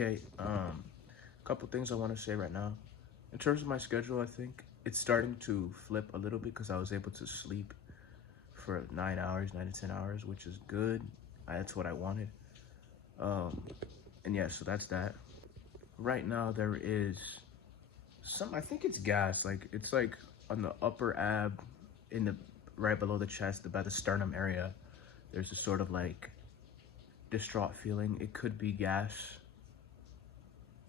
Okay, couple things I want to say right now. In terms of my schedule, I think it's starting to flip a little bit because I was able to sleep for 9 hours, 9 to 10 hours, which is good. That's what I wanted. Um, and yeah, so that's that. Right now, there is some. I think it's gas. Like it's like on the upper ab, in the right below the chest, about the sternum area. There's a sort of like distraught feeling. It could be gas.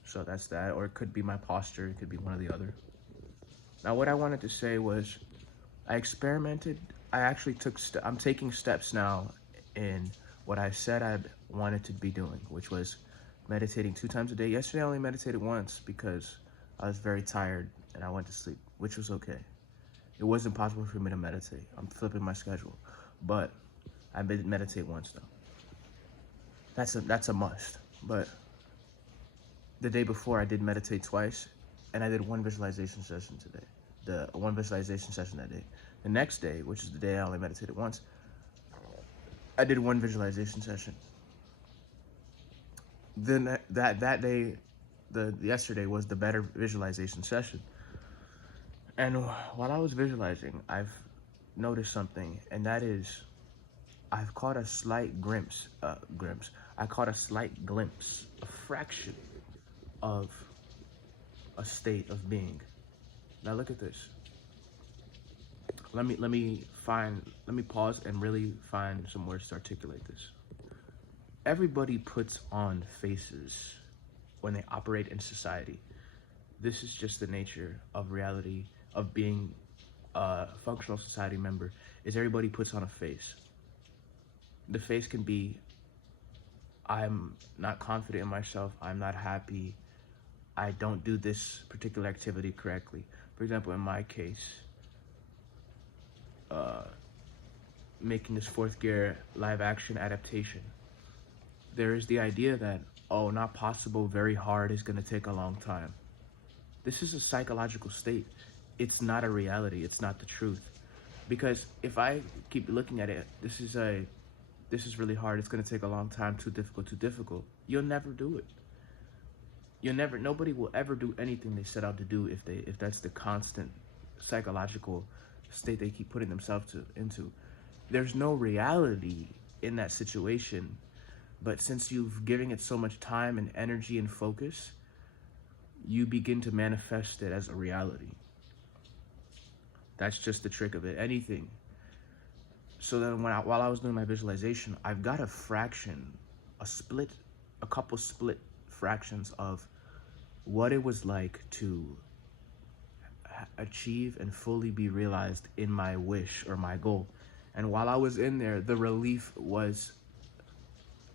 So that's that, or it could be my posture. It could be one or the other. Now, what I wanted to say was, I experimented. I actually I'm taking steps now in what I said I wanted to be doing, which was meditating 2 times a day. Yesterday, I only meditated once because I was very tired and I went to sleep, which was okay. It wasn't possible for me to meditate. I'm flipping my schedule, but I did meditate once though. That's a must. But the day before, I did meditate twice, and I did one visualization session today. The one visualization session that day. The next day, which is the day I only meditated once, I did one visualization session. Then that day, the yesterday was the better visualization session. And while I was visualizing, I've noticed something, and that is I've caught a slight glimpse. I caught a slight glimpse, a fraction of a state of being. Now look at this. Let me pause and really find some words to articulate this. Everybody puts on faces when they operate in society. This is just the nature of reality of being a functional society member, is everybody puts on a face. The face can be, I'm not confident in myself, I'm not happy, I don't do this particular activity correctly. For example, in my case, making this fourth gear live action adaptation, there is the idea that, oh, not possible, very hard, is going to take a long time. This is a psychological state. It's not a reality. It's not the truth. Because if I keep looking at it, this is really hard, it's going to take a long time, too difficult, you'll never do it. Nobody will ever do anything they set out to do if that's the constant psychological state they keep putting themselves into. There's no reality in that situation, but since you've given it so much time and energy and focus, you begin to manifest it as a reality. That's just the trick of it. Anything. So then while I was doing my visualization, I've got a couple split fractions of what it was like to achieve and fully be realized in my wish or my goal. And while I was in there, the relief was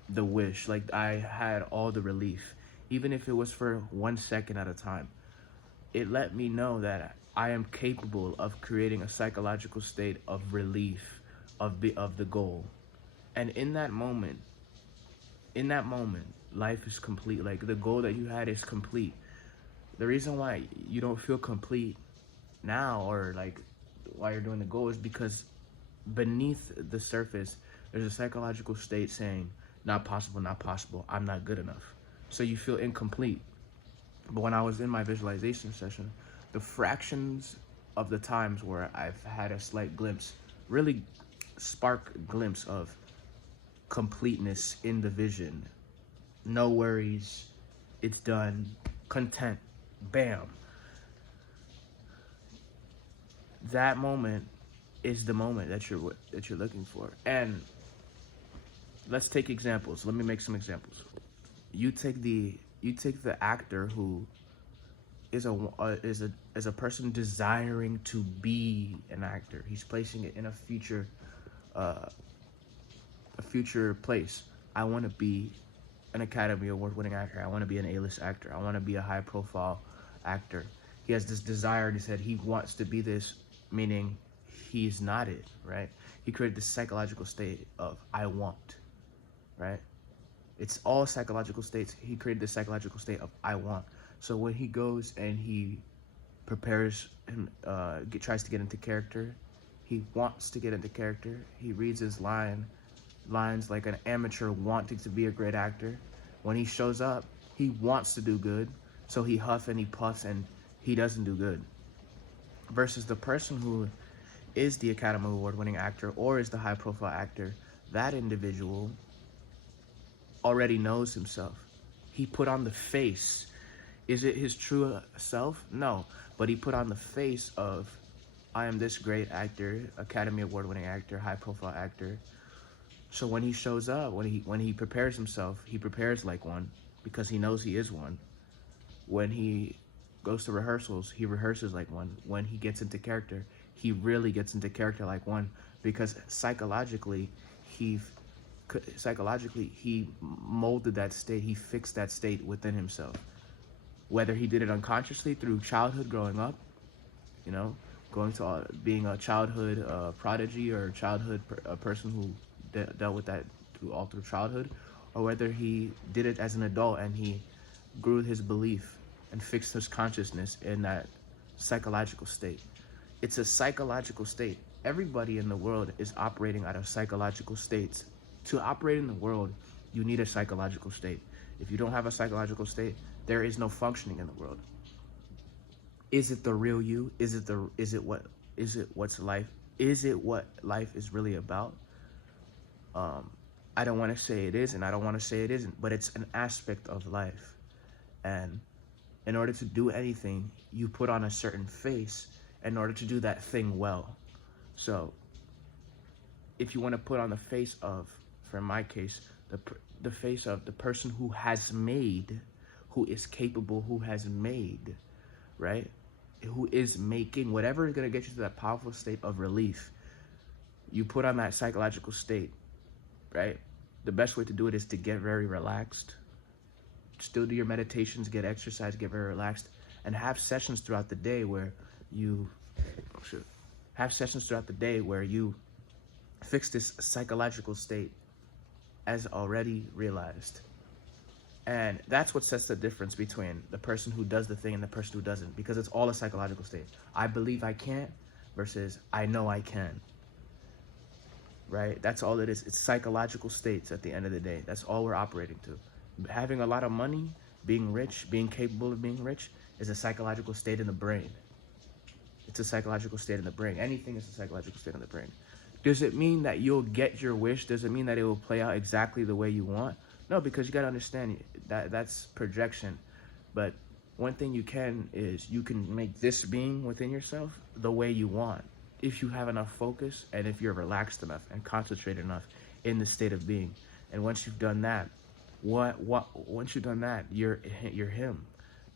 the wish. Like, I had all the relief, even if it was for 1 second at a time. It let me know that I am capable of creating a psychological state of relief of the goal. And in that moment, life is complete. Like, the goal that you had is complete. The reason why you don't feel complete now, or like while you're doing the goal, is because beneath the surface there's a psychological state saying, not possible, I'm not good enough. So you feel incomplete. But when I was in my visualization session, the fractions of the times where I've had a slight glimpse, really spark glimpse of completeness in the vision, no worries, it's done, content, bam. That moment is the moment that you're looking for. And let's take examples. Let me make some examples. You take the actor who is a person desiring to be an actor. He's placing it in a future place. I want to be an Academy Award-winning actor. I want to be an A-list actor. I want to be a high-profile actor. He has this desire. He said he wants to be this, meaning he's not it, right? He created this psychological state of I want, right? It's all psychological states. He created this psychological state of I want. So when he goes and he prepares and tries to get into character, he wants to get into character. He reads his lines like an amateur wanting to be a great actor. When he shows up, He wants to do good, so he huffs and he puffs and he doesn't do good. Versus the person who is the Academy Award winning actor or is the high profile actor, that individual already knows himself. He put on the face. Is it his true self? No. But he put on the face of, I am this great actor, Academy Award winning actor, high profile actor. So when he shows up, when he prepares himself, he prepares like one because he knows he is one. When he goes to rehearsals, he rehearses like one. When he gets into character, he really gets into character like one because psychologically he molded that state. He fixed that state within himself. Whether he did it unconsciously through childhood growing up, you know, going to being a childhood prodigy or a person who dealt with that all through childhood, or whether he did it as an adult and he grew his belief and fixed his consciousness in that psychological state. It's a psychological state. Everybody in the world is operating out of psychological states. To operate in the world, you need a psychological state. If you don't have a psychological state, there is no functioning in the world. Is it the real you? Is it what's life? Is it what life is really about? I don't want to say it is, and I don't want to say it isn't, but it's an aspect of life. And in order to do anything, you put on a certain face in order to do that thing well. So if you want to put on the face of, for my case, the face of the person who has made, who is capable, who has made, right? Who is making, whatever is going to get you to that powerful state of relief, you put on that psychological state, right? The best way to do it is to get very relaxed. Still do your meditations, get exercise, get very relaxed, and have sessions throughout the day where you fix this psychological state as already realized. And that's what sets the difference between the person who does the thing and the person who doesn't, because it's all a psychological state. I believe I can't versus I know I can. Right? That's all it is. It's psychological states at the end of the day. That's all we're operating to. Having a lot of money, being rich, being capable of being rich is a psychological state in the brain. It's a psychological state in the brain. Anything is a psychological state in the brain. Does it mean that you'll get your wish? Does it mean that it will play out exactly the way you want? No, because you got to understand that that's projection. But one thing you can is you can make this being within yourself the way you want. If you have enough focus and if you're relaxed enough and concentrated enough in the state of being. And once you've done that, once you've done that, you're him.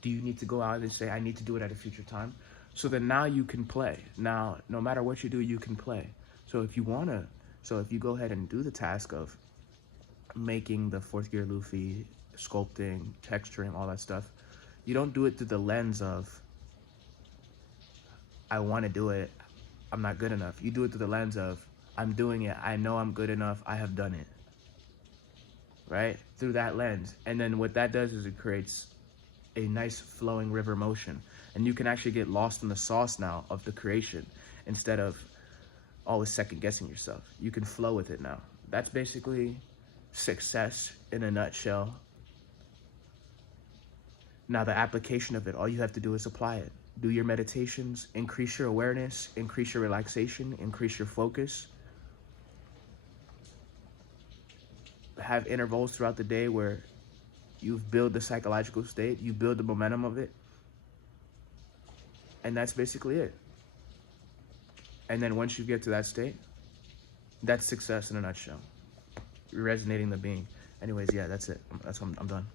Do you need to go out and say, I need to do it at a future time? So then now you can play. Now, no matter what you do, you can play. So if you go ahead and do the task of making the fourth gear Luffy, sculpting, texturing, all that stuff, you don't do it through the lens of, I want to do it, I'm not good enough. You do it through the lens of, I'm doing it, I know I'm good enough, I have done it. Right? Through that lens. And then what that does is it creates a nice flowing river motion. And you can actually get lost in the sauce now of the creation instead of always second guessing yourself. You can flow with it now. That's basically success in a nutshell. Now the application of it, all you have to do is apply it. Do your meditations, increase your awareness, increase your relaxation, increase your focus. Have intervals throughout the day where you build the psychological state, you build the momentum of it. And that's basically it. And then once you get to that state, that's success in a nutshell. You're resonating the being. Anyways, yeah, that's it. I'm done.